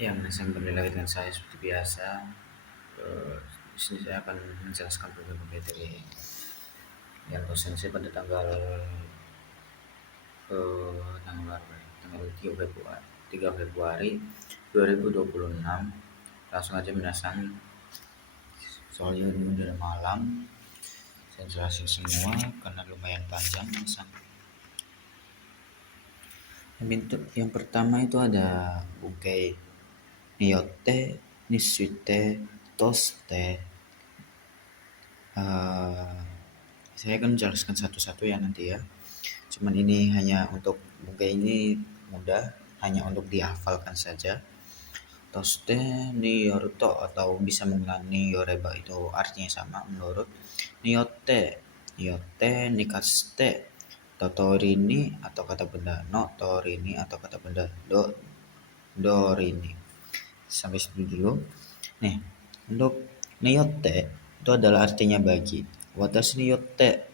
Ya, kembali lagi dengan saya seperti biasa. Di sini saya akan menjelaskan berbagai dari yang dosen saya pada tanggal berapa ya? Tanggal 3 Februari 2026. Langsung aja menasang, soalnya ini udah malam. Saya jelasin semua karena lumayan panjang menasang. Yang pertama itu ada bungkai niyote, nisute, toste. Eh, saya akan menjelaskan satu-satu ya nanti ya. Cuman ini hanya untuk bungkai ini mudah, hanya untuk dihafalkan saja. Toste niyoruto atau bisa mengenal niyoreba itu artinya sama menurut niyote. Niyote nikaste totorini atau kata benda no torini atau kata benda dorini. Sampai situ dulu. Nih, untuk niyote itu adalah artinya bagi. Watashi niyote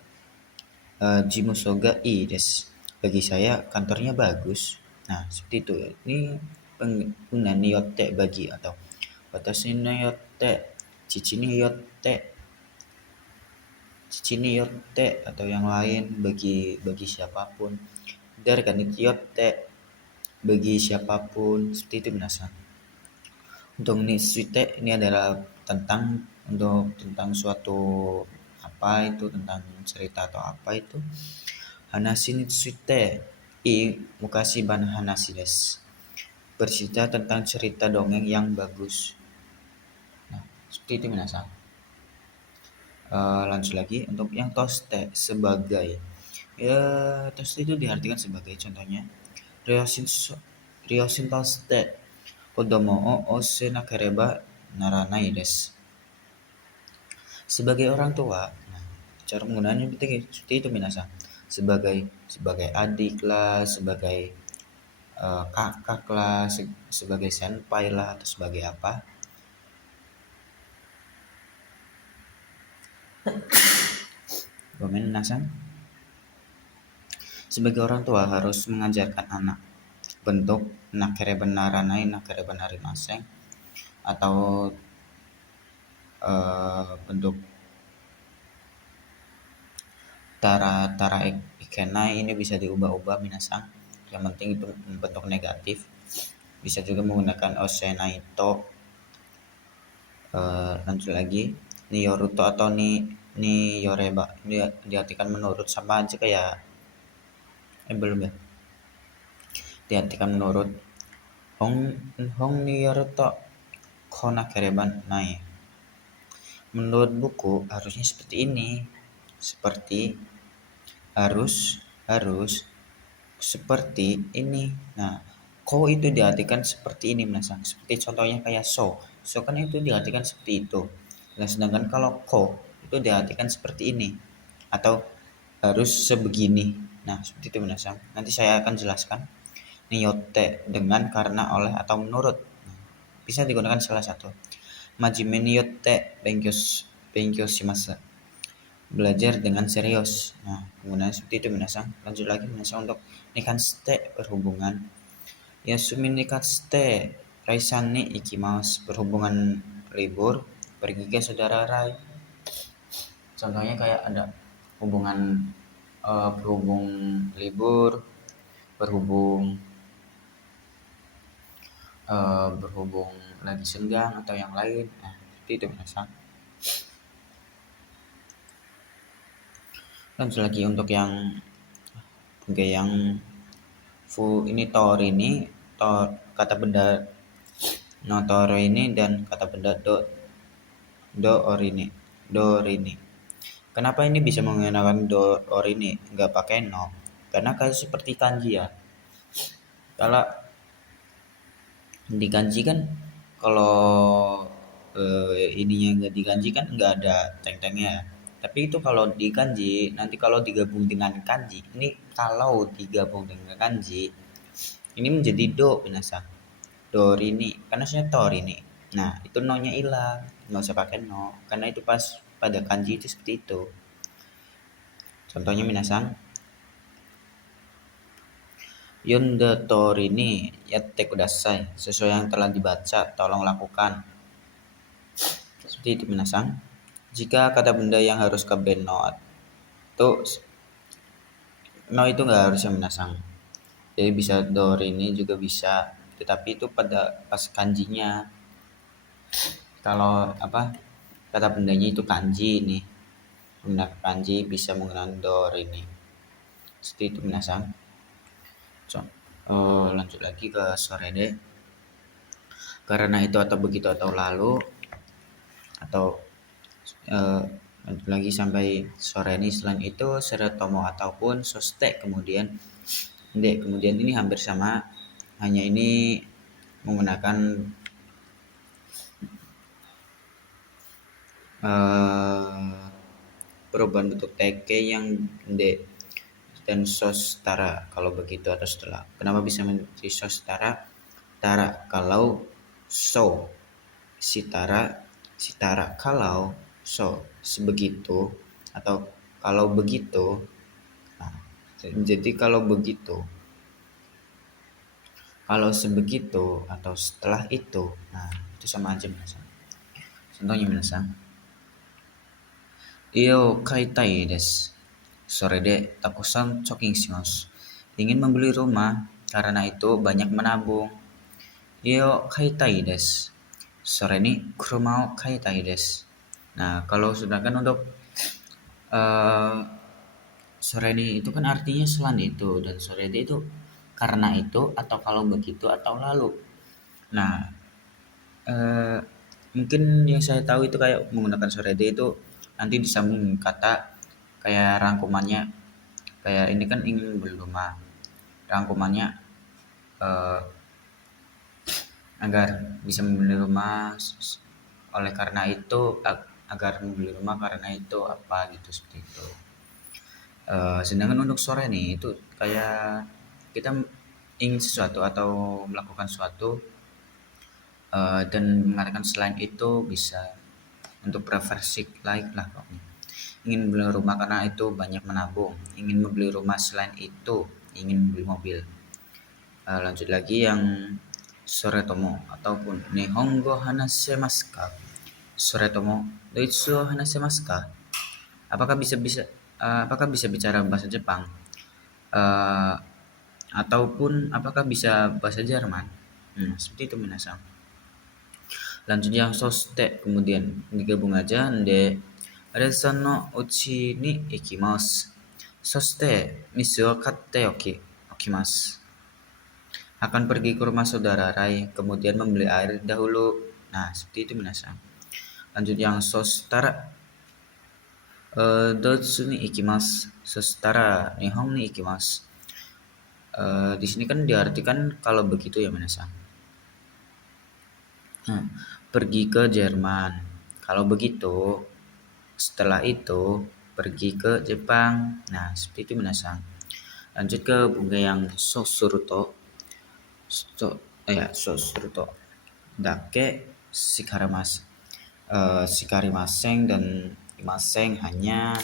Jimusoga i desu. Bagi saya kantornya bagus. Nah, seperti itu. Ini pengguna niyote bagi atau watashi niyote, cici niyote, cici niyote atau yang lain bagi siapapun. Dari kan niyote bagi siapapun seperti itu binasa. Untuk nisute ini adalah tentang suatu apa itu, tentang cerita atau apa itu. Hanashi ni tsuite I mukashi ban hanashi desu. Bercerita tentang cerita dongeng yang bagus. Nah, seperti itu minasang. Lanjut lagi untuk yang toste sebagai. Ya, toste itu diartikan sebagai contohnya Ryoshin toste kodomo o ose nakereba naranai desu. Sebagai orang tua, nah, cara penggunaannya seperti itu minasang. Sebagai adik lah, sebagai kakak lah, sebagai senpai lah, atau sebagai apa. Komen nasang. Sebagai orang tua harus mengajarkan anak bentuk nakere benaranai nakere benari maseng atau bentuk tara ikenai ini bisa diubah-ubah minasang. Yang penting itu bentuk negatif. Bisa juga menggunakan osenaito. Lanjut lagi niyoruto atau ni yoreba ini diartikan menurut, sama aja kayak belum ya, diartikan menurut hong niyoruto konakereban nai. Menurut buku harusnya seperti ini, seperti harus seperti ini. Nah, ko itu diartikan seperti ini menasang. Seperti contohnya kayak so kan itu diartikan seperti itu. Nah, sedangkan kalau ko itu diartikan seperti ini atau harus sebegini. Nah, seperti itu menasang. Nanti saya akan jelaskan niyote dengan karena oleh atau menurut. Bisa digunakan salah satu. Majime niyote benkyou shimasu. Belajar dengan serius. Nah, penggunaan seperti itu minasang. Lanjut lagi minasang untuk nikanste berhubungan. Yasumi nikanste raisan ni ikimasu. Berhubungan libur pergi ke saudara Rai. Contohnya kayak ada hubungan berhubung libur, berhubung lagi senggang atau yang lain. Nah, seperti itu minasang. Lanjut lagi untuk yang ini kata benda notor ini dan kata benda do ini. Kenapa ini bisa menggunakan do or ini nggak pakai no? Karena kayak seperti kanji ya. Kalau di kanji kan kalau ininya nggak di kanji kan nggak ada teng-tengnya. Tapi itu kalau di kanji, nanti kalau digabung dengan kanji, ini kalau digabung dengan kanji, ini menjadi do binasa. Do rini, karena saya tor ini. Nah, itu no-nya hilang, nggak usah pakai no, karena itu pas pada kanji itu seperti itu. Contohnya minasang, Yondatori ni yatte kudasai. Sesuai yang telah dibaca, tolong lakukan. Seperti itu minasang. Jika kata benda yang harus kabe no itu no itu nggak harus yang minasang. Jadi bisa dori ini juga bisa, tetapi itu pada pas kanjinya. Kalau apa kata bendanya itu kanji nih, menggunakan kanji bisa menggunakan dori ini. Seperti itu minasang. So, lanjut lagi ke sore deh. Karena itu atau begitu atau lalu atau lanjut lagi sampai sore ini. Selain itu seretomo ataupun soste kemudian kemudian ini hampir sama, hanya ini menggunakan perubahan bentuk teke yang de dan sos tara kalau begitu atau setelah. Kenapa bisa menjadi sos tara? Tara kalau so, sitara kalau so, sebegitu atau kalau begitu. Nah, jadi kalau begitu, kalau sebegitu atau setelah itu, nah itu sama aja minasang. Contohnya minasang, iyo kaitai desu. Sore de takusan choking shimasu. Ingin membeli rumah, karena itu banyak menabung. Iyo kaitai desu. Sore ni kuruma o kaitai desu. Nah, kalau sedangkan untuk sore ni itu kan artinya selain itu, dan sore de itu karena itu atau kalau begitu atau lalu. Nah, mungkin yang saya tahu itu kayak menggunakan sore de itu nanti disambung kata kayak rangkumannya, kayak ini kan ingin beli rumah, rangkumannya agar bisa membeli rumah, oleh karena itu agar membeli rumah karena itu apa gitu, seperti itu. Sedangkan untuk sore nih itu kayak kita ingin sesuatu atau melakukan sesuatu dan mengatakan selain itu bisa untuk preferensi like lah pokoknya. Ingin membeli rumah karena itu banyak menabung. Ingin membeli rumah selain itu ingin membeli mobil. Lanjut lagi yang sore tomo ataupun nihongo hanasemasu ka? Sore tomo doitsu hanasemasu ka? Apakah bisa bicara bahasa Jepang? Ataupun apakah bisa bahasa Jerman? Seperti itu minasang. Lanjut yang soste kemudian digabung aja de resan no uchi ni ikimasu. Soste misu wo katte okimasu. Akan pergi ke rumah saudara Rai, kemudian membeli air dahulu. Nah, seperti itu minasang. Lanjut yang sostara dotsu ni ikimasu. Sostara nihon ni ikimasu. Di sini kan diartikan kalau begitu ya minasang. Pergi ke Jerman. Kalau begitu, setelah itu pergi ke Jepang. Nah, seperti itu minasang. Lanjut ke bunga yang sosuruto. Sosuruto. Dake shikarimasen dan imasen hanya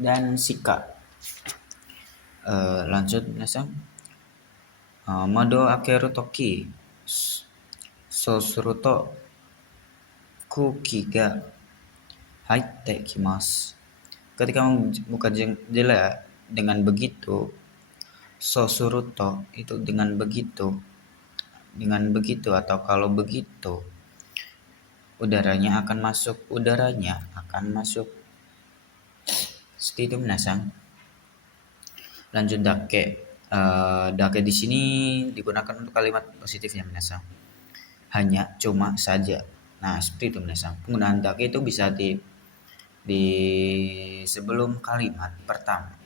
dan sika. Lanjut minasang. Mado akeru toki sosuruto kuki ga haitte kimasu. Ketika membuka jendela dengan begitu, sosuruto itu dengan begitu atau kalau begitu udaranya akan masuk. Seperti itu minasang. Lanjut dake. Dake di sini digunakan untuk kalimat positifnya minasang. Hanya, cuma saja. Nah, seperti itu minasang. Penggunaan dake itu bisa di sebelum kalimat pertama,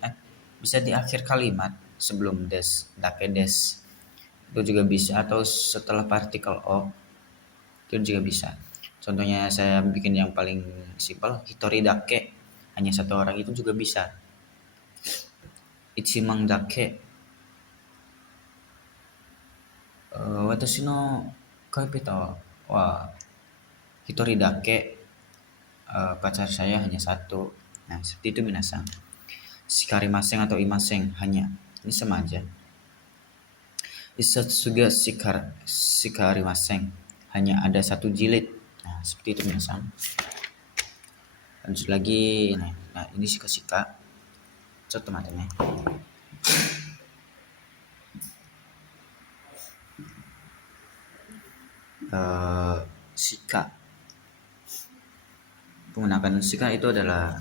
bisa di akhir kalimat sebelum des, dake des. Itu juga bisa, atau setelah partikel o itu juga bisa. Contohnya saya bikin yang paling simpel, hitori dake, hanya satu orang, itu juga bisa. Ichimang dake watashi no kaipeta wa hitori dake, pacar saya hanya satu. Nah, seperti itu minasang. Shikarimasen atau imasen hanya. Ini sama aja. Isatsuga shikarimasen. Hanya ada satu jilid. Nah, seperti itu minasan. Lanjut lagi. Nah, ini shika. Cotto mate ne. Shika. Menggunakan shika itu adalah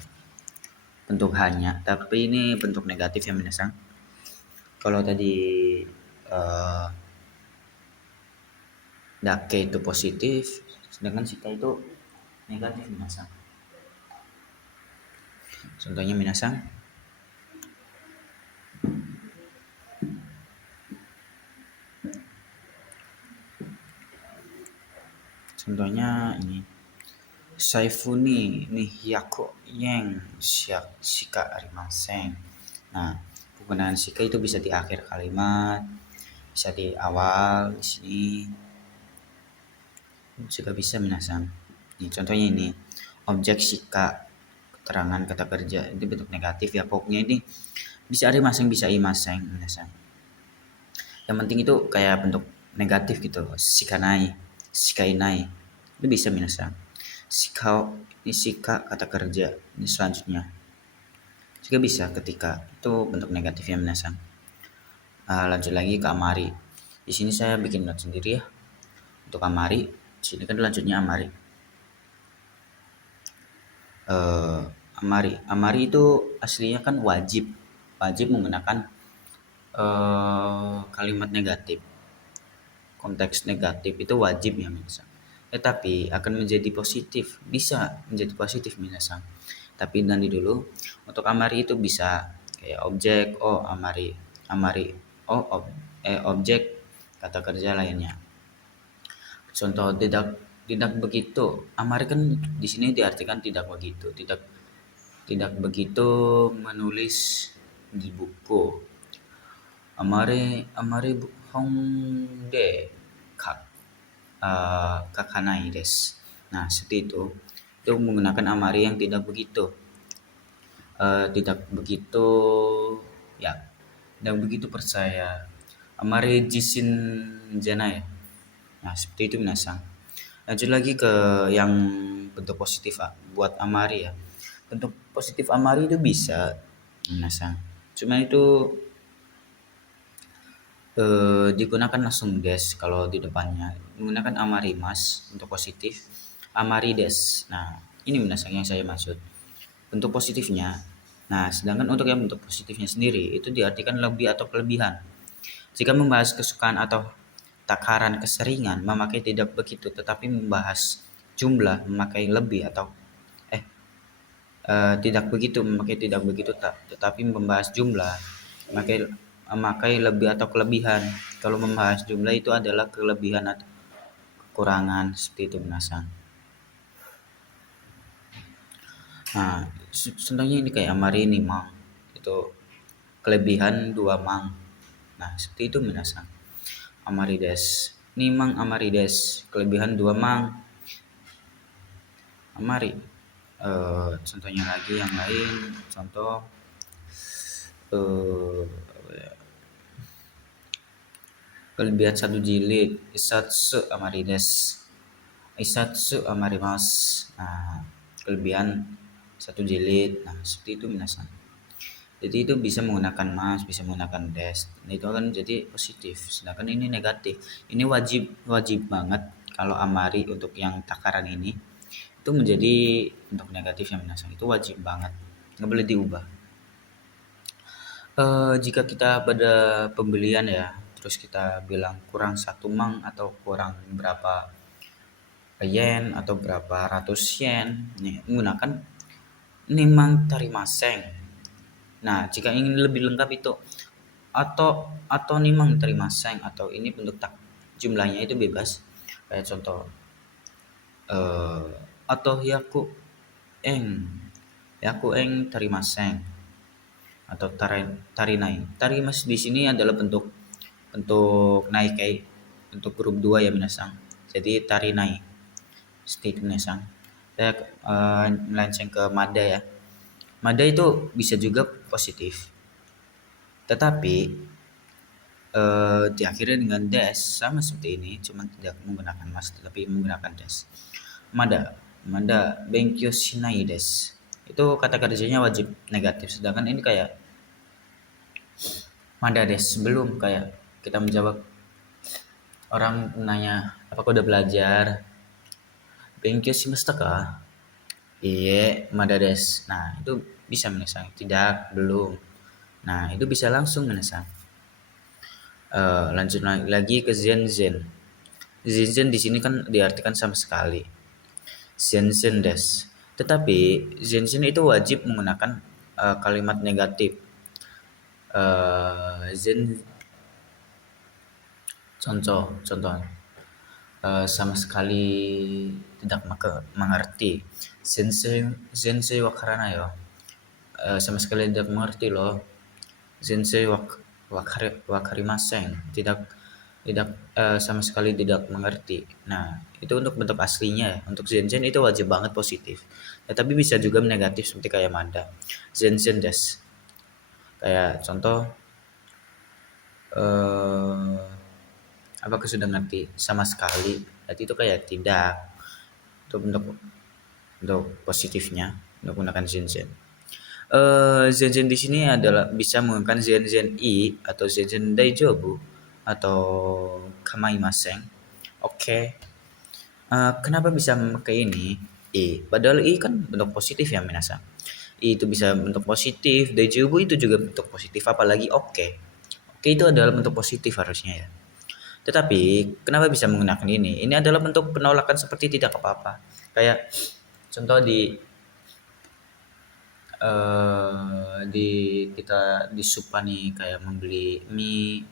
bentuk hanya, tapi ini bentuk negatif ya minasan. Kalau tadi dake itu positif, sedangkan shika itu negatif minasan. Contohnya minasan, contohnya ini Saifuni ni hyako yang shika arimasen. Nah, penggunaan shika itu bisa di akhir kalimat, bisa di awal di sini juga bisa minasan. Ini contohnya ini objek shika, keterangan kata kerja itu bentuk negatif ya, pokoknya ini bisa arimasen bisa imasen minasan. Yang penting itu kayak bentuk negatif gitu, shikanai, shikainai itu bisa minasan. Shika ini shika kata kerja ini selanjutnya juga bisa ketika itu bentuk negatifnya minasan. Lanjut lagi ke amari. Di sini saya bikin note sendiri ya untuk amari. Di sini kan lanjutnya amari. Amari itu aslinya kan wajib menggunakan kalimat negatif. Konteks negatif itu wajib ya minasan. Tetapi akan menjadi positif, bisa menjadi positif minasan. Tapi nanti dulu untuk amari itu bisa kayak objek, amari objek kata kerja lainnya. Contoh tidak begitu. Amari kan di sini diartikan tidak begitu, tidak begitu menulis di buku. Amari hongde kakanai desu. Nah, seperti itu. Itu menggunakan amari yang tidak begitu. Tidak begitu percaya. Amari jisin janai. Nah, seperti itu minasan. Lanjut lagi ke yang bentuk positif buat amari ya. Bentuk positif amari itu bisa minasan. Cuma itu digunakan langsung des kalau di depannya. Menggunakan amari mas untuk positif. Amari des. Nah, ini minasan yang saya maksud. Bentuk positifnya. Nah, sedangkan untuk yang bentuk positifnya sendiri itu diartikan lebih atau kelebihan. Jika membahas kesukaan atau takaran keseringan memakai tidak begitu, tetapi membahas jumlah memakai lebih atau tidak begitu memakai tidak begitu tetapi membahas jumlah memakai lebih atau kelebihan. Kalau membahas jumlah itu adalah kelebihan atau kekurangan seperti itu minasan. Nah, contohnya ini kayak amari ini mang itu kelebihan 2 mang. Nah, seperti itu minasan. Amari des. Nimang amari des. Kelebihan 2 mang. Amari. Contohnya lagi yang lain. Contoh kelebihan 1 jilid. Isatsu amari des. Isatsu amarimas. Nah, kelebihan 1 jilid. Nah, seperti itu minasan. Jadi itu bisa menggunakan mas, bisa menggunakan des. Nah, itu akan jadi positif. Sedangkan ini negatif. Ini wajib banget kalau amari untuk yang takaran ini itu menjadi untuk negatif yang minasan. Itu wajib banget. Nggak boleh diubah. Jika kita pada pembelian ya, terus kita bilang kurang 1 mang atau kurang berapa yen atau berapa ratus yen, nih, menggunakan nimang tarimaseng. Nah, jika ingin lebih lengkap itu atau nimang tarimaseng atau ini bentuk jumlahnya itu bebas. Kayak contoh atau yaku eng tarimaseng atau tarinai. Tarimas di sini adalah bentuk naikai untuk grup 2 ya minasan. Jadi tarinai. Seperti itu minasan. Saya melenceng ke mada ya. Mada itu bisa juga positif. Tetapi diakhiri dengan des sama seperti ini, cuma tidak menggunakan mas tetapi menggunakan des. Mada, mada benkyo shinai des. Itu kata kerjanya wajib negatif, sedangkan ini kayak mada des, belum, kayak kita menjawab orang nanya apakah udah belajar, benkyo shimashita ka? Iya, mada des. Nah, itu bisa menesang, tidak, belum. Nah, itu bisa langsung menesang. Lanjut lagi ke zen. Zen di sini kan diartikan sama sekali. Zen des. Tetapi zen itu wajib menggunakan kalimat negatif. Zen, contoh, sama sekali tidak mengerti. Sensei wakaranai yo. Sama sekali tidak mengerti loh. Sensei wakarimasen. Tidak sama sekali tidak mengerti. Nah, itu untuk bentuk aslinya ya. Untuk zen itu wajib banget positif. Ya, tapi bisa juga negatif seperti kayak mada. Zen des. Kayak contoh, eh apakah sudah ngerti? Sama sekali. Berarti itu kayak tidak. Itu untuk positifnya menggunakan zen. Zen di sini adalah bisa menggunakan zen i atau zen daijobu atau kamaimasen. Oke. Kenapa bisa memakai ini? I. Padahal i kan bentuk positif ya minasa. I itu bisa bentuk positif, daijobu itu juga bentuk positif, apalagi oke. Oke itu adalah bentuk positif harusnya ya. Tetapi kenapa bisa menggunakan ini? Ini adalah bentuk penolakan seperti tidak apa-apa. Kayak contoh di kita di Supa nih, kayak membeli mie,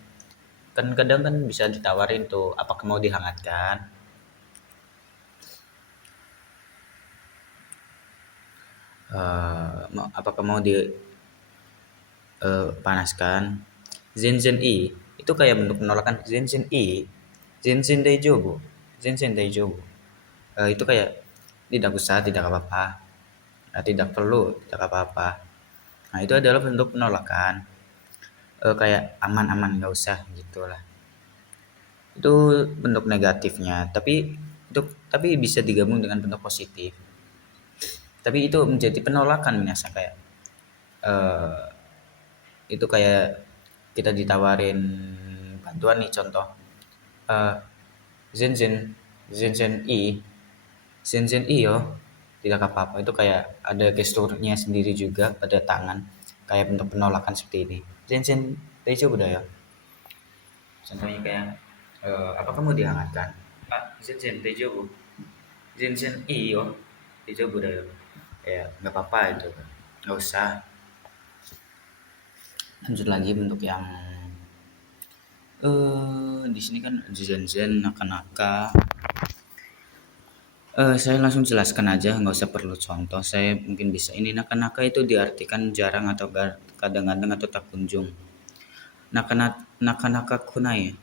kan kadang kan bisa ditawarin tuh apakah mau dihangatkan, apakah mau dipanaskan. Zenzen i itu kayak bentuk penolakan. Zenzen daijobu, zenzen daijobu. Itu kayak tidak usah, tidak apa-apa. Tidak perlu, tidak apa-apa. Nah, itu adalah bentuk penolakan. Kayak aman-aman, nggak usah gitulah. Itu bentuk negatifnya, tapi bisa digabung dengan bentuk positif. Tapi itu menjadi penolakan biasa, kayak eh, itu kayak kita ditawarin bantuan nih, contoh eh, zen zen i yo, tidak apa-apa. Itu kayak ada gesturnya sendiri juga pada tangan, kayak bentuk penolakan seperti ini. Zen Tejo budaya, contohnya kayak apakah mau dihangatkan? Pak, zen Tejo bu, zen iyo Tejo budaya, kayak nggak apa-apa itu, nggak usah. Lanjut lagi bentuk yang di sini kan zen naka-naka. Saya langsung jelaskan aja, nggak usah perlu contoh. Saya mungkin bisa. Ini naka-naka itu diartikan jarang atau kadang-kadang atau tak kunjung. Naka-naka kunai.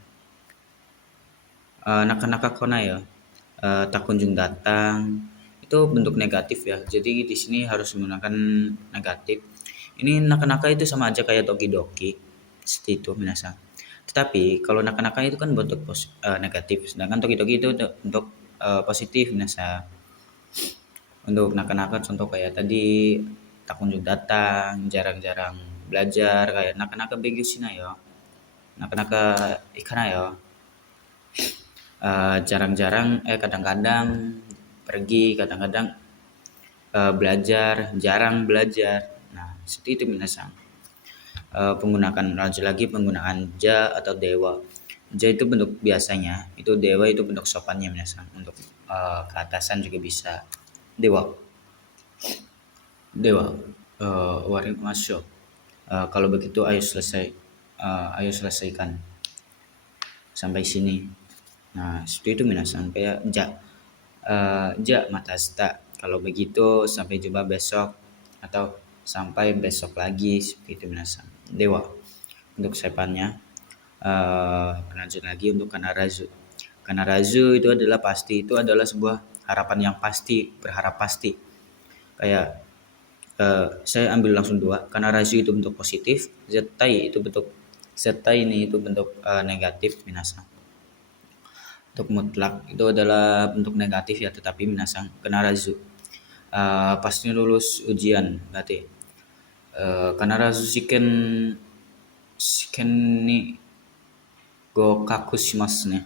Naka-naka kunai ya. Tak kunjung datang. Itu bentuk negatif ya. Jadi di sini harus menggunakan negatif. Ini naka-naka itu sama aja kayak toki-doki. Seperti itu minasa. Tetapi kalau naka-naka itu kan bentuk negatif, sedangkan toki-doki itu untuk positif minasa. Untuk naka-naka contoh kayak tadi tak kunjung datang, jarang-jarang belajar, kayak naka-naka begusina yo, naka-naka ikana yo. Jarang-jarang, kadang-kadang pergi, kadang-kadang belajar, jarang belajar. Nah, seperti itu minasang. Penggunaan lanjut lagi penggunaan ja atau dewa. Ja itu bentuk biasanya, itu dewa itu bentuk sopannya minasang. Untuk keatasan juga bisa. Dewa, dewa, waring masuk. Kalau begitu ayo selesaikan sampai sini. Nah, seperti itu minasan, kayak ja matasta. Kalau begitu sampai jumpa besok, atau sampai besok lagi, seperti itu minasan. Dewa untuk sepannya. Lanjut lagi untuk kanarazu. Kanarazu itu adalah pasti, itu adalah sebuah harapan yang pasti, berharap pasti. Kayak Saya ambil langsung dua karena rasio itu bentuk positif, zetai itu bentuk zetai ini itu bentuk negatif minasang. Untuk mutlak itu adalah bentuk negatif ya, tetapi minasang kena razu pasti lulus ujian berarti karena razu shiken ni go kaku shimasu ne.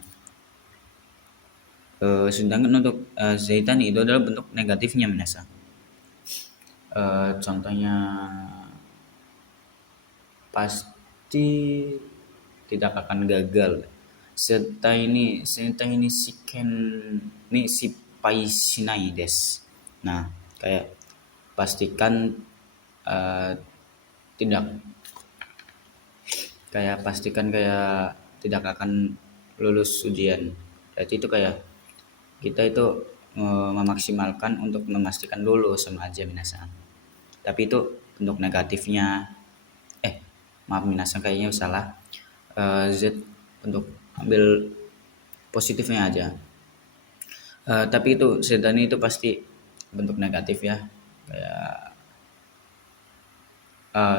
Sedangkan untuk zaitan itu adalah bentuk negatifnya minasang. Contohnya pasti tidak akan gagal. Serta ini shiken ni shippai shinai desu. Nah, kayak pastikan eh, tidak kayak tidak akan lulus ujian. Berarti itu kayak kita itu memaksimalkan untuk memastikan lulus sama aja minasang. Tapi itu bentuk negatifnya. Maaf minasang kayaknya salah. Z untuk ambil positifnya aja. Tapi itu sedani itu pasti bentuk negatif ya. Kayak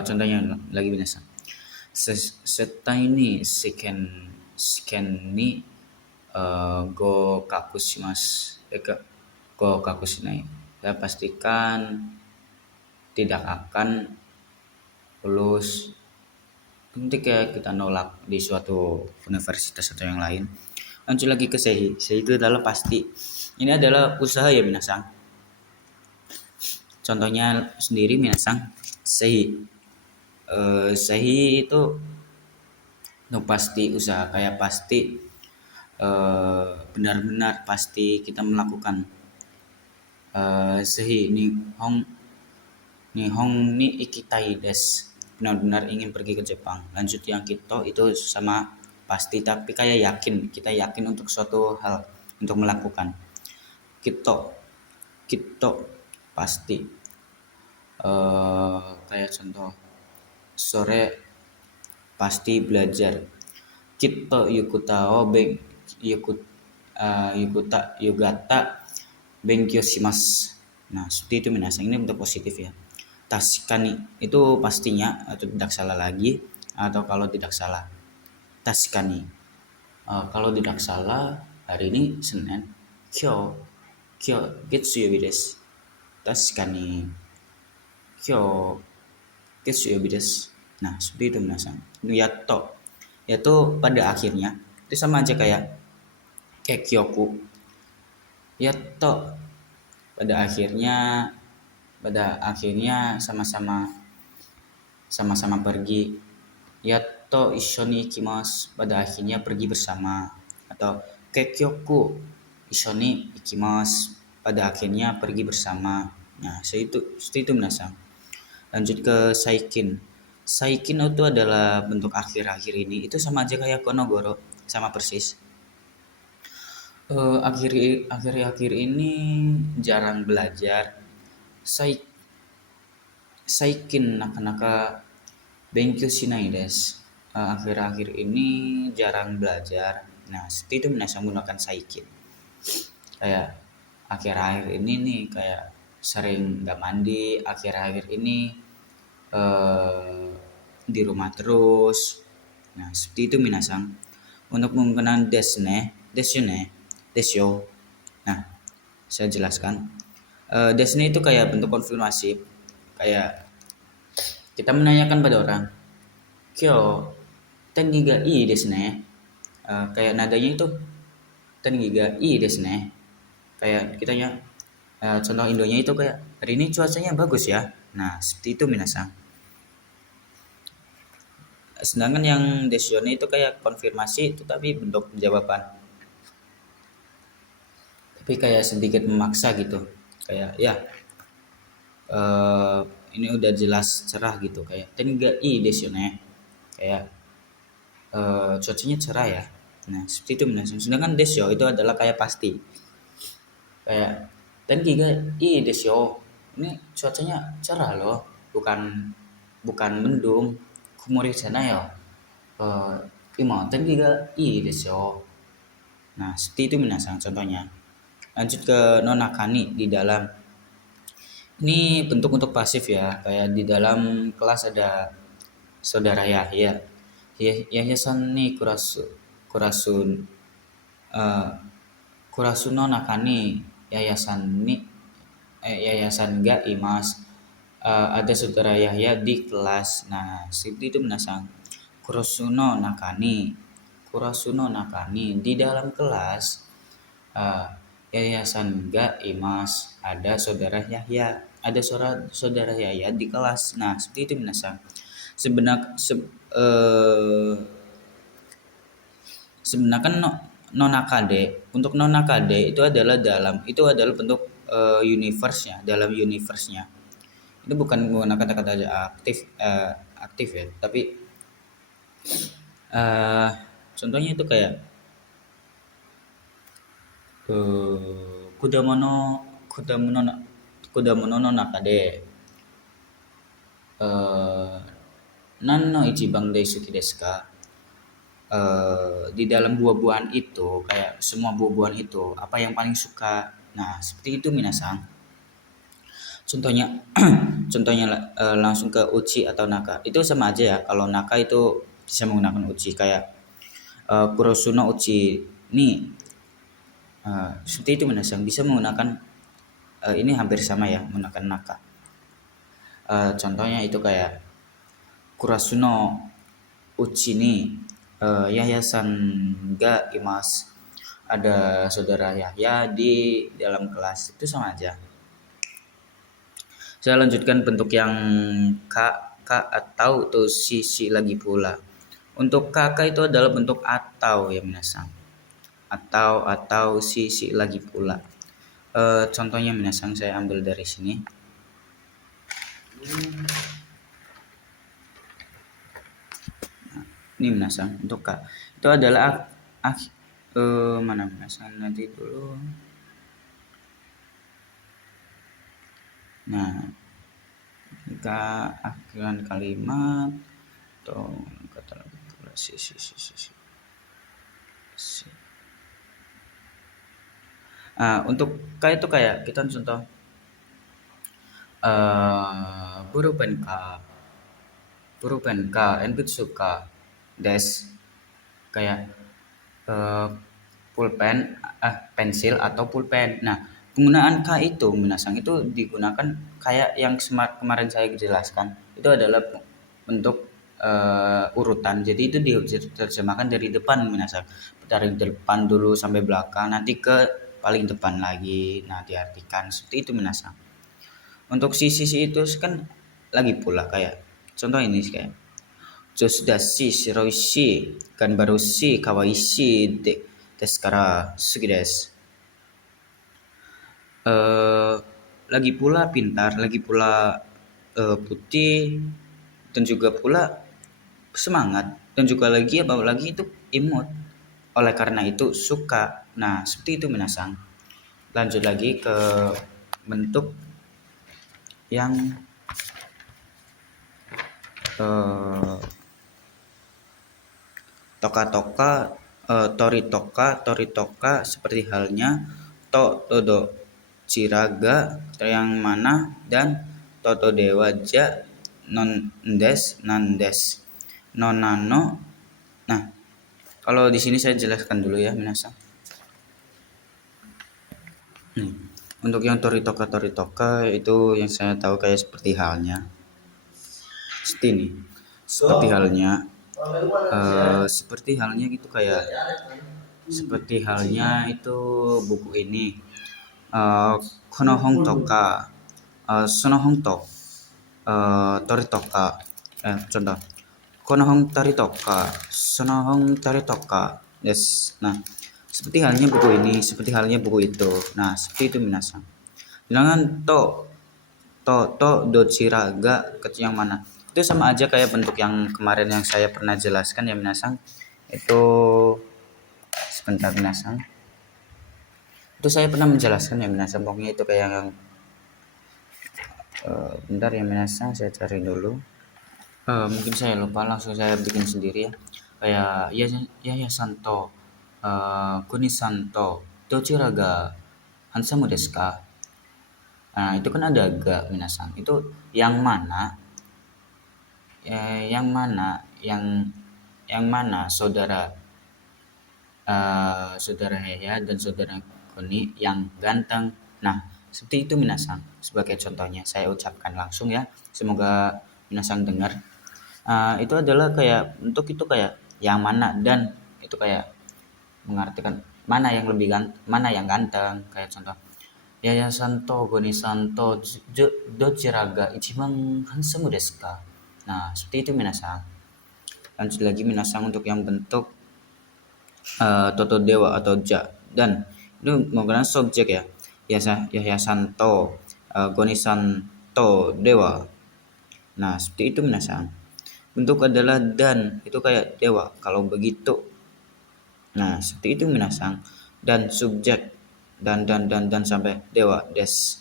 contohnya lagi minasang. Setai ni scan ni go kaku shimasu. Go kaku shinai. Saya pastikan tidak akan lulus ketika kita nolak di suatu universitas atau yang lain. Lanjut lagi ke sehi. Sehi itu adalah pasti. Ini adalah usaha ya minasang. Contohnya sendiri minasang. Sehi. Sehi itu pasti usaha, kayak pasti benar-benar pasti kita melakukan sehi Nihong ni ikitai desu. Benar-benar ingin pergi ke Jepang. Lanjut yang kito itu sama pasti, tapi kayak yakin, kita yakin untuk suatu hal untuk melakukan. Kito pasti kayak contoh sore pasti belajar. Kito yugata benkyou shimasu. Nah, seperti itu minasang, ini bentuk positif ya. Taskani itu pastinya atau tidak salah lagi, atau kalau tidak salah taskani. Kalau tidak salah hari ini Senin, kyo getsuyobi desu. Taskani kyo getsuyobi desu. Nah, seperti itu minasang. Yato yaitu pada akhirnya itu sama aja kayak kekyoku. Yato pada akhirnya sama-sama pergi. Yato ishoni ikimasu, pada akhirnya pergi bersama. Atau kekyoku ishoni ikimasu, pada akhirnya pergi bersama. Nah, seperti itu minasang. Lanjut ke saikin. Saikin itu adalah bentuk akhir-akhir ini. Itu sama aja kayak konogoro, sama persis. Akhir-akhir ini jarang belajar. Saikin nakanaka benkyou shinai desu. Akhir-akhir ini jarang belajar. Nah, seperti itu minasang menggunakan saikin. Kayak akhir-akhir ini nih kayak sering nggak mandi. Akhir-akhir ini di rumah terus. Nah, seperti itu minasang. Untuk menggunakan desyo. Nah, saya jelaskan. Desne itu kayak bentuk konfirmasi. Kayak kita menanyakan pada orang, kyo tengi ga ii desu ne. Kayak nadanya itu tengi ga ii desu ne. Kayak kitanya contoh Indonya itu kayak hari ini cuacanya bagus ya. Nah, seperti itu minasang. Sedangkan yang desyone itu kayak konfirmasi itu tapi bentuk jawaban. Tapi kayak sedikit memaksa gitu. Kayak ya ini udah jelas cerah gitu, kayak tenga i desyone. Kayak cuacanya cerah ya. Nah, seperti itu minasang. Sedangkan desyo itu adalah kayak pasti. Kayak tenga i desyo. Ini cuacanya cerah loh, bukan mendung. Kumori sana ya. Ima tenga ga ii desyo. Nah, seperti itu minasang contohnya. Lanjut ke nonakani di dalam. Ini bentuk untuk pasif ya, kayak di dalam kelas ada saudara Yahya. Yahya san ni kurasun eh, kurasuno nakani yayasan ni yayasan ga imas. Ada saudara Yahya di kelas. Nah, situ itu menasang kurasuno nakani. Kurasuno nakani di dalam kelas. eh, Yayasan ga imas, ada saudara Yahya, ada saudara Yahya di kelas. Nah, seperti itu menasang. Sebenar sebenarnya kan nonakade, untuk nonakade itu adalah bentuk universe-nya, dalam universe-nya. Itu bukan menggunakan kata-kata aktif, aktif ya, tapi eh contohnya itu kayak kudamono kudamono kudamono no nakade eh nan no ichiban daisuki desu ka. Di dalam buah-buahan itu, kayak semua buah-buahan itu apa yang paling suka. Nah, seperti itu minasang. Contohnya contohnya langsung ke uchi atau naka. Itu sama aja ya. Kalau naka itu bisa menggunakan uchi, kayak kurosuno uchi ni. Seperti itu minasang, bisa menggunakan ini hampir sama ya, menggunakan naka. Contohnya itu kayak kurasuno uchi ni yayasan ga imas, ada saudara Yahya di dalam kelas. Itu sama aja. Saya lanjutkan bentuk yang k atau tuh si lagi pula. Untuk kakak itu adalah bentuk atau ya minasang. Atau si lagi pula. Contohnya minasang saya ambil dari sini. Ini minasang untuk K. Itu adalah mana minasang nanti dulu. Nah, jika akhiran kalimat atau kata lagi pula si. Untuk K itu kayak kita contoh burupen ka enbutsuka des, kayak pulpen, pensil atau pulpen. Nah, penggunaan K itu minasang itu digunakan kayak yang kemarin saya jelaskan. Itu adalah bentuk urutan. Jadi itu diterjemahkan dari depan minasang. Dari depan dulu sampai belakang, nanti ke paling depan lagi. Nah, diartikan seperti itu minasang. Untuk sisi itu kan lagi pula kayak contoh ini kayak Josdashi shiroishi ganbarushi kawaishi desu kara suki desu. Lagi pula pintar, lagi pula putih, dan juga pula semangat, dan juga lagi apalagi itu imut. Oleh karena itu suka. Nah, seperti itu minasang. Lanjut lagi ke bentuk yang toka-toka, toritoka seperti halnya todo ciraga yang mana, dan toto dewaja nandes nonano. Nah, kalau di sini saya jelaskan dulu ya minasang. Untuk yang toritoka itu yang saya tahu kayak seperti halnya seperti halnya gitu, kayak seperti halnya itu buku ini konohong toka sonohong tok toritoka, contoh konohong taritoka sonohong taritoka yes. Nah, seperti halnya buku ini, seperti halnya buku itu. Nah, seperti itu minasang. Jangan to dochiraga yang mana. Itu sama aja kayak bentuk yang kemarin yang saya pernah jelaskan ya minasang. Itu sebentar minasang. Itu saya pernah menjelaskan ya minasang. Pokoknya itu kayak yang bentar ya minasang, saya cari dulu. Mungkin saya lupa, langsung saya bikin sendiri ya. Kayak ya santo kuni santo dochiraga hansamu desu ka. Nah, itu kan ada ga minasang. Itu yang mana yang mana yang mana saudara saudara Heya dan saudara Koni yang ganteng. Nah, seperti itu minasang. Sebagai contohnya saya ucapkan langsung ya. Semoga minasang dengar. Itu adalah kayak untuk itu kayak yang mana dan itu kayak mengartikan mana yang lebih mana yang ganteng kayak contoh Yayasan to Goni Santo Dochiraga Ichiban handsome desu ka. Nah, seperti itu minasang. Lanjut lagi minasang untuk yang bentuk Toto Dewa atau Ja dan itu menggunakan subjek ya. Yayasan to Goni Santo Dewa. Nah, seperti itu minasang. Bentuk adalah dan itu kayak dewa kalau begitu. Nah, seperti itu minasang. Dan subjek dan sampai dewa des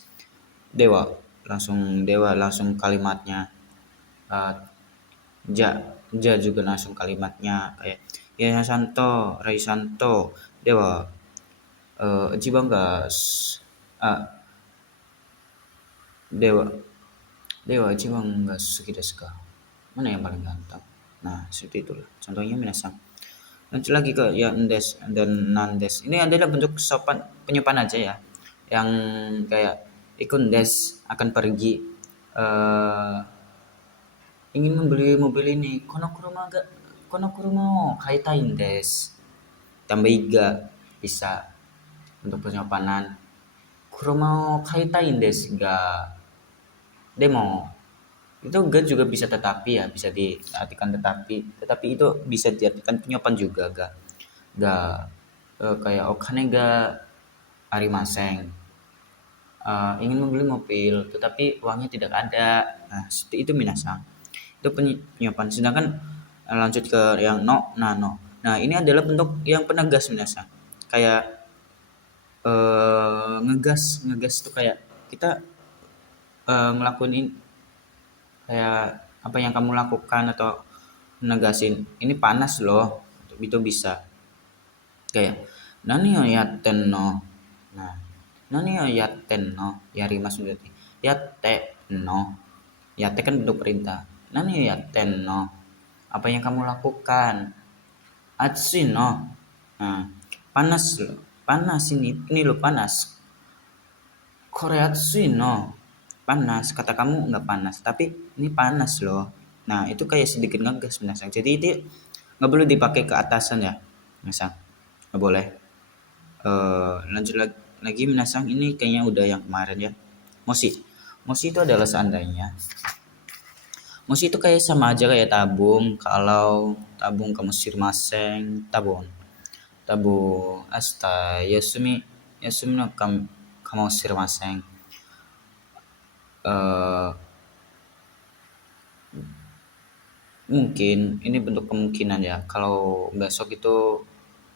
dewa langsung kalimatnya. Uh, ja ja juga langsung kalimatnya kayak ya Santo Rai Santo dewa Ichiban uh, dewa dewa Ichiban ga suki desu ka. Mana yang paling ganteng? Nah, seperti itulah contohnya minasang. Lanjut lagi ke yang des dan nandes. Ini adalah bentuk sopan penyepan aja ya. Yang kayak ikun des akan pergi eh ingin membeli mobil ini. Kono kuruma kaitain des. Tambah iga bisa untuk penyepanan. Kuruma kaitain des ga demo. Itu ga juga bisa tetapi ya, bisa diartikan tetapi itu bisa diartikan penyepan juga ga kayak okane ga arimaseng. Ingin membeli mobil tetapi uangnya tidak ada. Nah, seperti itu minasang. Itu penyepan. Sedangkan lanjut ke yang no. Nah, ini adalah bentuk yang penegas minasang. Kayak ngegas itu kayak kita ngelakuin kayak apa yang kamu lakukan atau negasin ini panas loh, itu bisa kayak nani yo yatten no. Nah, nani yo yatten no yarimasu berarti yatte no, yatte kan bentuk perintah. Nani yo yatten no, apa yang kamu lakukan. Atsui no, nah, panas loh, panas ini loh panas. Kore atsui no, panas. Kata kamu nggak panas tapi ini panas loh. Nah, itu kayak sedikit ngegas minasang. Jadi itu nggak boleh dipakai ke atasan ya minasang, nggak boleh. Lanjut lagi minasang, ini kayaknya udah yang kemarin ya. Moshi itu adalah seandainya. Moshi itu kayak sama aja kayak tabung. Kalau tabung kamu maseng tabung asta yasumi no kamu maseng. Mungkin ini bentuk kemungkinan ya kalau besok itu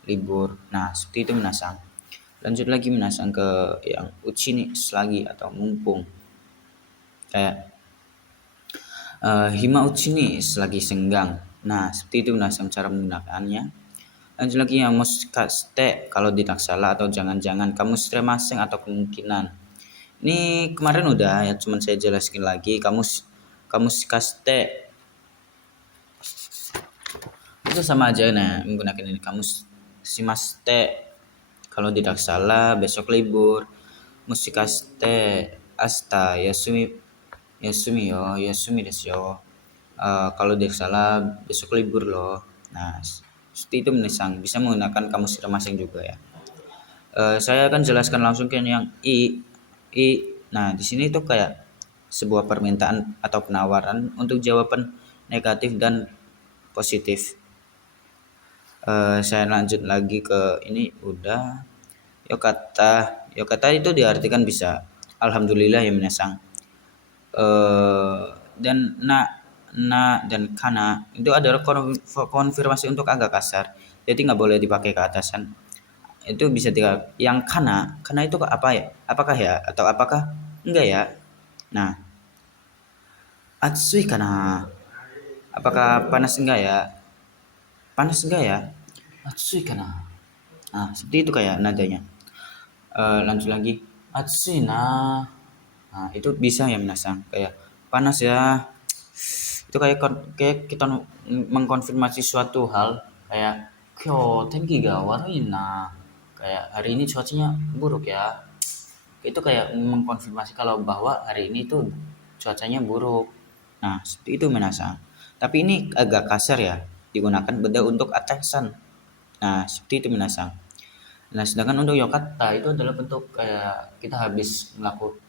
libur. Nah, seperti itu minasang. Lanjut lagi minasang ke yang uchi nih selagi atau mumpung. Kayak hima uchi nih selagi senggang. Nah, seperti itu minasang cara menggunakannya. Lanjut lagi yang moshikaste kalau tidak salah atau jangan-jangan kamu maseng atau kemungkinan. Ini kemarin udah ya, cuman saya jelaskan lagi. Kamu kaste itu sama aja. Nah, menggunakan ini kamu shimaste kalau tidak salah besok libur. Mushikaste asta yasumi desu yo. Kalau tidak salah besok libur loh. Nah, seperti itu menesang bisa menggunakan kamu masing juga ya. Saya akan jelaskan langsung ke yang i. Nah, di sini tuh kayak sebuah permintaan atau penawaran untuk jawaban negatif dan positif. Saya lanjut lagi ke ini udah. Yokata itu diartikan bisa alhamdulillah ya minasang. Dan dan kana itu adalah konfirmasi untuk agak kasar. Jadi nggak boleh dipakai ke atasan. Itu bisa yang kana itu apa ya? Apakah ya atau apakah enggak ya? Nah, atsui kana. Apakah panas enggak ya? Panas enggak ya? Atsui kana. Nah, seperti itu kayak nadanya. Lanjut lagi. Atsui na. Nah, itu bisa ya minasang, kayak panas ya. Itu kayak kita mengkonfirmasi suatu hal kayak kyo tenki ga warui na. Kayak hari ini cuacanya buruk ya. Itu kayak mengkonfirmasi kalau bahwa hari ini tuh cuacanya buruk. Nah, seperti itu minasang. Tapi ini agak kasar ya, digunakan benda untuk atasan. Nah, seperti itu minasang. Nah, sedangkan untuk yokata itu adalah bentuk kayak kita habis melakukan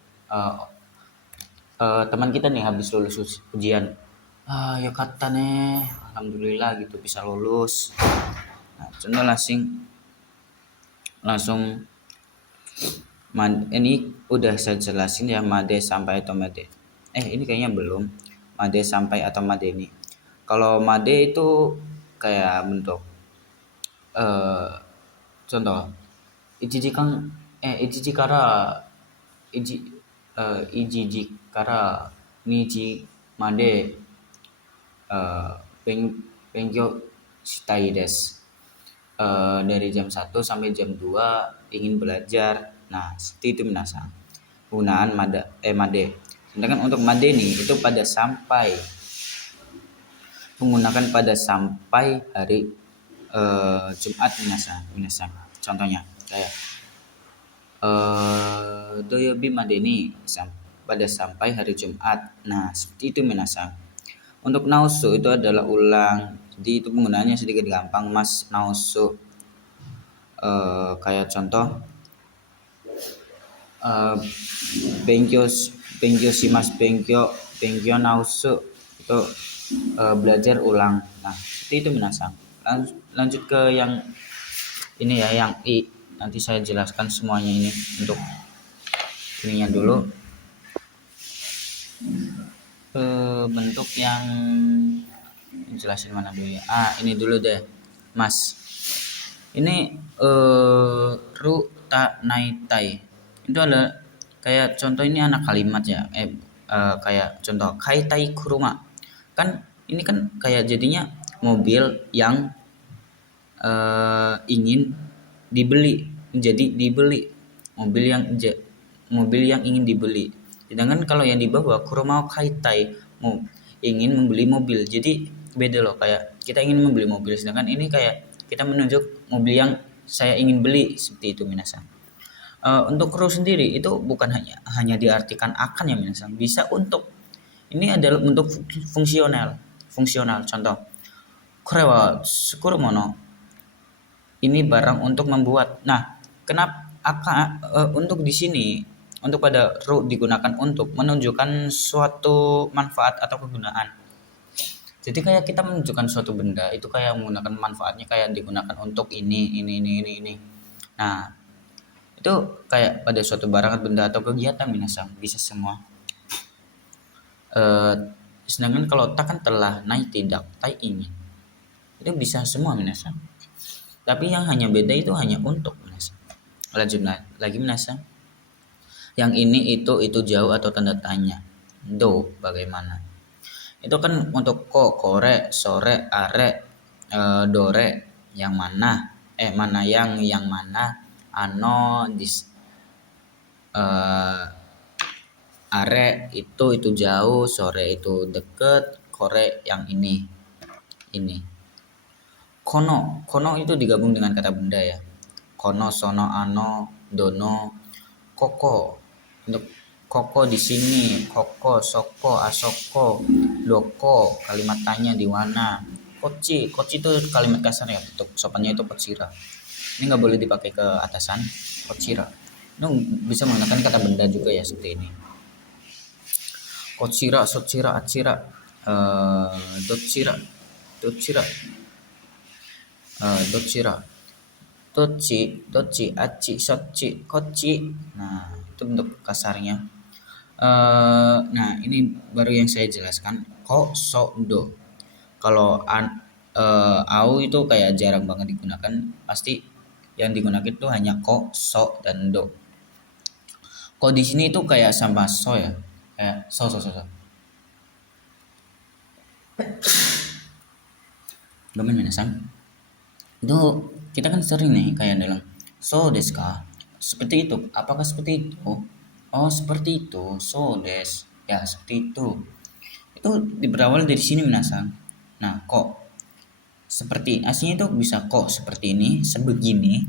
teman kita nih habis lulus ujian. Ah, yokata nih, alhamdulillah gitu bisa lulus. Nah, contoh langsung ini udah saya jelasin ya made sampai atau made. Ini kayaknya belum. Made sampai atau made ini. Kalau made itu kayak bentuk eh contoh ichijikan ichijikara iji ijijikara niji made eh ben, benkyo shitai desu. Dari jam 1 sampai jam 2 ingin belajar. Nah, seperti itu minasang. Penggunaan made. Sedangkan untuk made nih itu pada sampai, menggunakan pada sampai hari Jumat minasang. Contohnya kayak doyobi made nih pada sampai hari Jumat. Nah, seperti itu minasang. Untuk nausu itu adalah ulang. Jadi itu penggunaannya sedikit gampang mas. Nausu kayak contoh benkyo benkyo shimas benkyo nausu itu belajar ulang. Nah, seperti itu minasang. Lanjut ke yang ini ya, yang i. Nanti saya jelaskan semuanya ini untuk ininya dulu. Bentuk yang jelasin mana dulu ya. Ini dulu deh mas. Ini ru ta naitai itu adalah kayak contoh, ini anak kalimat ya. Kayak contoh kaitai kuruma kan, ini kan kayak jadinya mobil yang ingin dibeli menjadi dibeli, mobil yang ingin dibeli. Sedangkan kalau yang di bawah kuruma kaitai ingin membeli mobil, jadi beda loh. Kayak kita ingin membeli mobil, sedangkan ini kayak kita menunjuk mobil yang saya ingin beli, seperti itu minasang. Untuk kru sendiri itu bukan hanya diartikan akan ya minasang, bisa untuk ini adalah bentuk fungsional. Contoh, korewa sukuru mono, ini barang untuk membuat. Nah, kenapa untuk di sini untuk pada ru digunakan untuk menunjukkan suatu manfaat atau kegunaan. Jadi kayak kita menunjukkan suatu benda itu kayak menggunakan manfaatnya, kayak digunakan untuk ini. Nah, itu kayak pada suatu barang, benda atau kegiatan minasang, bisa semua. Sedangkan kalau tak kan telah, naik tidak, tai ingin, itu bisa semua minasang. Tapi yang hanya beda itu hanya untuk minasang. Lanjut lagi minasang. Yang ini itu jauh atau tanda tanya. Do bagaimana? Itu kan untuk kore, sore, are, dore, yang mana, mana yang mana, ano, are itu jauh, sore itu deket, kore yang ini. Kono itu digabung dengan kata benda ya. Kono, sono, ano, dono, koko. Untuk koko di sini, koko, soko, asoko, doko, kalimat tanya di mana. Koci itu kalimat kasar ya, untuk sopannya itu kocira. Ini nggak boleh dipakai ke atasan, kocira. Ini bisa menggunakan kata benda juga ya, seperti ini. Kocira, socira, acira, docira, doci, aci, soci, koci. Nah, itu bentuk kasarnya. Nah, ini baru yang saya jelaskan. Ko, so, do. Kalau au itu kayak jarang banget digunakan. Pasti yang digunakan itu hanya ko, so, dan do. Ko di sini itu kayak sama so ya. Kayak so. Domain minasang. Itu kita kan sering nih kayak dalam so desu ka, seperti itu. Apakah seperti itu? Oh, seperti itu. So des. Ya, seperti itu. Itu berawal dari sini minasang. Nah, kok seperti aslinya itu bisa kok seperti ini, sebegini,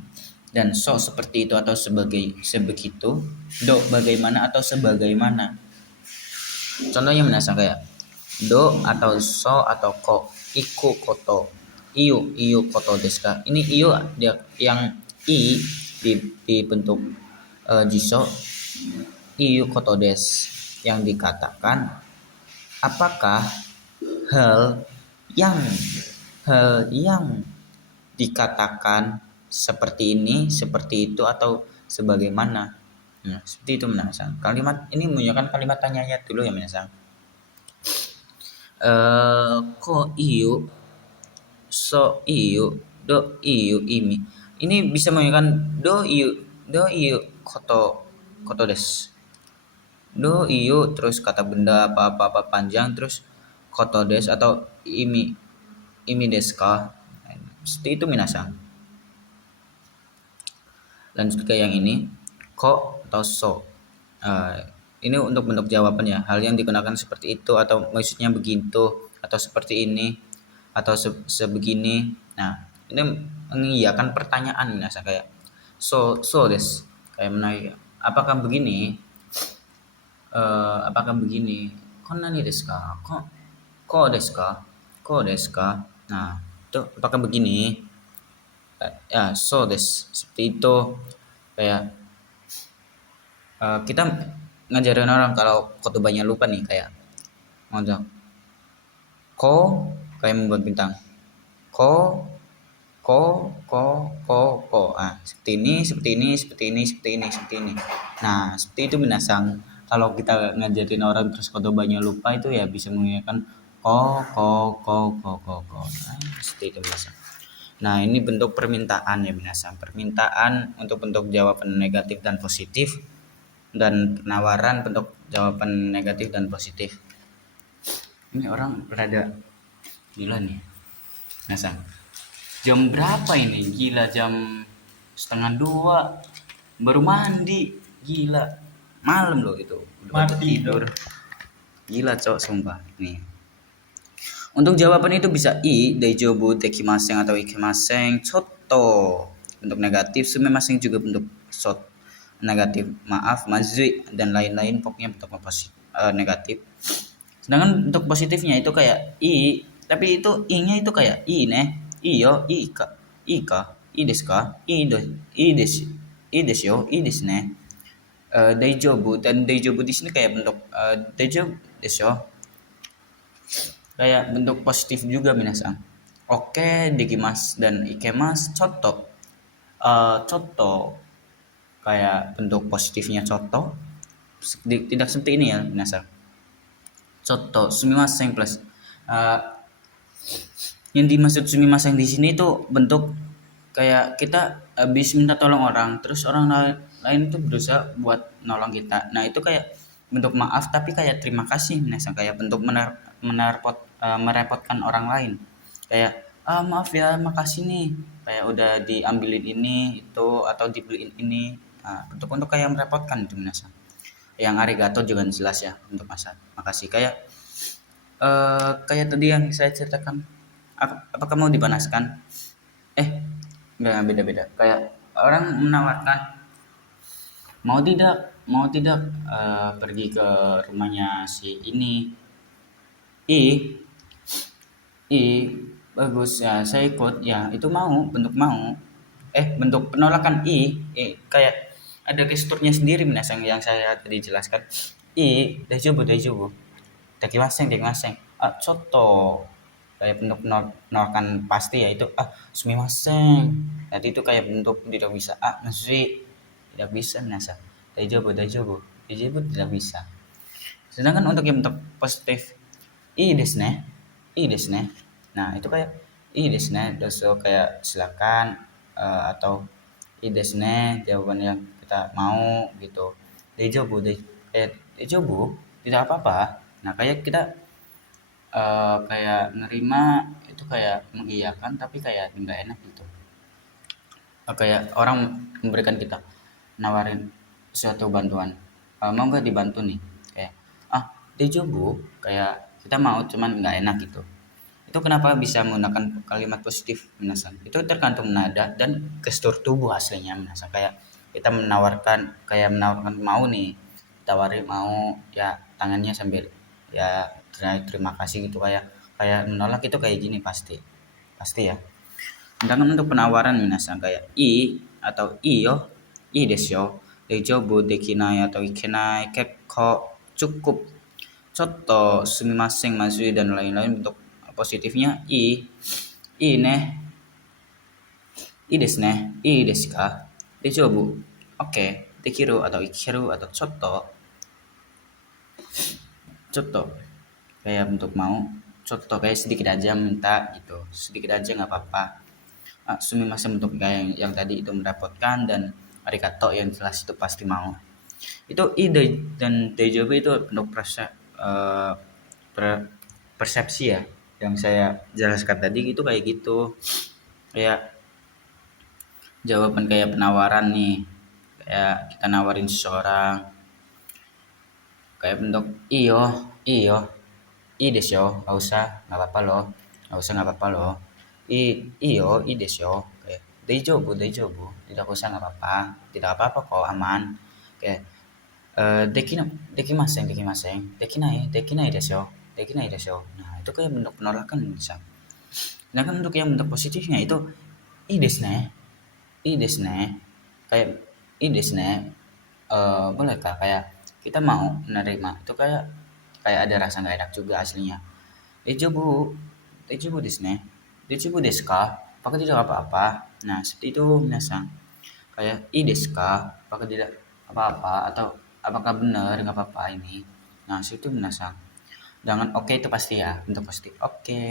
dan so seperti itu atau sebagai sebegitu, do bagaimana atau sebagaimana. Contohnya minasang kayak do atau so atau ko, iku koto, iu koto desu ka. Ini iu dia yang i di bentuk jiso, iu koto des yang dikatakan apakah hal yang hal yang dikatakan seperti ini, seperti itu atau sebagaimana. Nah, seperti itu minasang. Kalimat ini menunjukkan kalimat tanyanya dulu ya minasang. Ko iu, so iu, do iu imi. Ini bisa menunjukkan do iu koto koto des. Do iu terus kata benda apa-apa panjang terus koto des atau imi desu ka. Seperti itu minasang. Lanjut ke yang ini, ko atau so. Eh, ini untuk bentuk jawaban ya. Hal yang digunakan seperti itu atau maksudnya begitu atau seperti ini atau sebegini. Nah, ini mengiyakan pertanyaan biasa kayak so des. Kayak menanya apakah begini? Apakah begini? Konnani desu ka? Ko desu ka? Ko desu ka? Nah, itu apakah begini? Ya, so des. Seperti itu. Kayak kita ngajarin orang kalau khotbahnya lupa nih kayak ngomong ko kayak membuat bintang ko ko seperti ini seperti ini seperti ini seperti ini seperti ini. Nah seperti itu binasang. Kalau kita ngajarin orang terus khotbahnya lupa itu ya bisa mengingatkan ko. Nah, seperti itu binasang. Nah ini bentuk permintaan ya binasang. Permintaan untuk bentuk jawaban negatif dan positif dan penawaran bentuk jawaban negatif dan positif. Ini orang berada gila nih. Nasa. Jam berapa ini? Gila jam setengah dua. Baru mandi. Gila. Malam loh itu. Udah mati tidur. Gila cok sumpah. Nih. Untuk jawaban itu bisa i, daijobu, dekimaseng atau ikimaseng, choto. Bentuk negatif, sumimaseng juga bentuk shot negatif, maaf, mazui dan lain-lain pokoknya bentuk negatif. Sedangkan untuk positifnya itu kayak i, tapi itu i-nya itu kayak i ne, iyo, i desu ka, i desu yo, i desu ne. Daijobu dan daijobu di sini kayak bentuk daijobu desu yo. Kayak bentuk positif juga minasang. Oke, dekimas dan ikemas coto. Coto kayak bentuk positifnya coto. Tidak seperti ini ya minasang. Coto sumimasen plus yang dimaksud sumimasen di sini itu bentuk kayak kita habis minta tolong orang terus orang lain tuh berusaha buat nolong kita. Nah itu kayak bentuk maaf tapi kayak terima kasih minasang kayak bentuk merepotkan orang lain kayak maaf ya makasih nih kayak udah diambilin ini itu atau dibeliin ini. Nah, bentuk kayak merepotkan itu minasang. Yang arigato juga jelas ya untuk makasih kayak kayak tadi yang saya ceritakan. Apakah mau dipanaskan? Enggak beda-beda. Kayak orang menawarkan mau tidak pergi ke rumahnya si ini. I I bagus ya saya ikut ya itu mau bentuk mau bentuk penolakan kayak ada gesturnya sendiri minasang yang saya tadi jelaskan daijoubu dakimasen coto kayak bentuk penolakan pasti ya itu sumimasen jadi itu kayak bentuk tidak bisa maksudnya tidak bisa minasang daijoubu tidak bisa. Sedangkan untuk yang bentuk positif desu ne desu ne. Nah itu kayak desu ne doso kayak silakan atau desu ne jawaban yang kita mau gitu. Dejobu tidak apa-apa. Nah kayak kita kayak nerima itu kayak mengiyakan tapi kayak nggak enak gitu. Kayak orang memberikan kita nawarin suatu bantuan mau nggak dibantu nih, kayak ah dejobu, kayak kita mau cuman nggak enak gitu. Itu kenapa bisa menggunakan kalimat positif minasan, itu tergantung nada dan gestur tubuh aslinya minasan. Kayak kita menawarkan mau nih, tawari mau, ya tangannya sambil ya terima kasih gitu, kayak kayak menolak itu kayak gini pasti pasti ya. Sedangkan untuk penawaran minasan kayak atau iyo, desu, dejobu, dekinai atau ikenai, kekko, cukup, coto, sumimasen, masui dan lain-lain. Untuk positifnya ne, desu ne, desu ka, dejobu, oke, dekiru atau ikeru atau coto, coto, kayak untuk mau, coto kayak sedikit aja minta gitu, sedikit aja nggak apa-apa. Sumimasen untuk yang tadi itu mendapatkan, dan arigato yang jelas itu pasti mau. Itu ide dan dejobu itu bentuk persepsi ya, yang saya jelaskan tadi itu kayak gitu. Kayak jawaban kayak penawaran nih, kayak kita nawarin seseorang, kayak bentuk iyo, iyo, desyo, nggak usah, nggak apa-apa loh, nggak usah, nggak apa-apa loh, iyo, desyo, kayak dejobu, dejobu, tidak usah, nggak apa-apa, tidak apa-apa kok, aman. Kayak dekina, dekimasen, dekimasen, dekinai, dekinai desyo, dekinai desyo. Nah itu kayak bentuk penolakan bisa. Sedangkan untuk yang bentuk positifnya itu i desu ne, i desu ne, kayak i desu ne, bolehkah, kayak kita mau menerima itu, kayak kayak ada rasa nggak enak juga aslinya. Dejobu, dejobu desu ne, dejobu desu ka, apakah tidak apa-apa. Nah seperti itu minasang, kayak i desu ka, apakah tidak apa-apa, atau apakah benar nggak apa-apa ini. Nah situ minasang, jangan oke itu pasti ya bentuk positif, oke.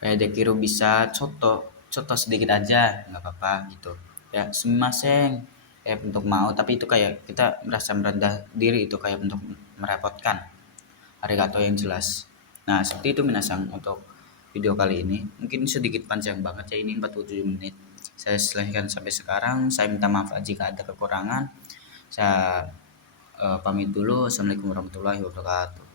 Kayak dekiru bisa coto, coto sedikit aja nggak apa-apa gitu. Ya sumimasen, kayak bentuk mau, tapi itu kayak kita merasa merendah diri, itu kayak bentuk merepotkan. Arigato yang jelas. Nah seperti itu minasang untuk video kali ini. Mungkin sedikit panjang banget ya, ini 47 menit. Saya selesaikan sampai sekarang. Saya minta maaf jika ada kekurangan. Saya pamit dulu. Assalamualaikum warahmatullahi wabarakatuh.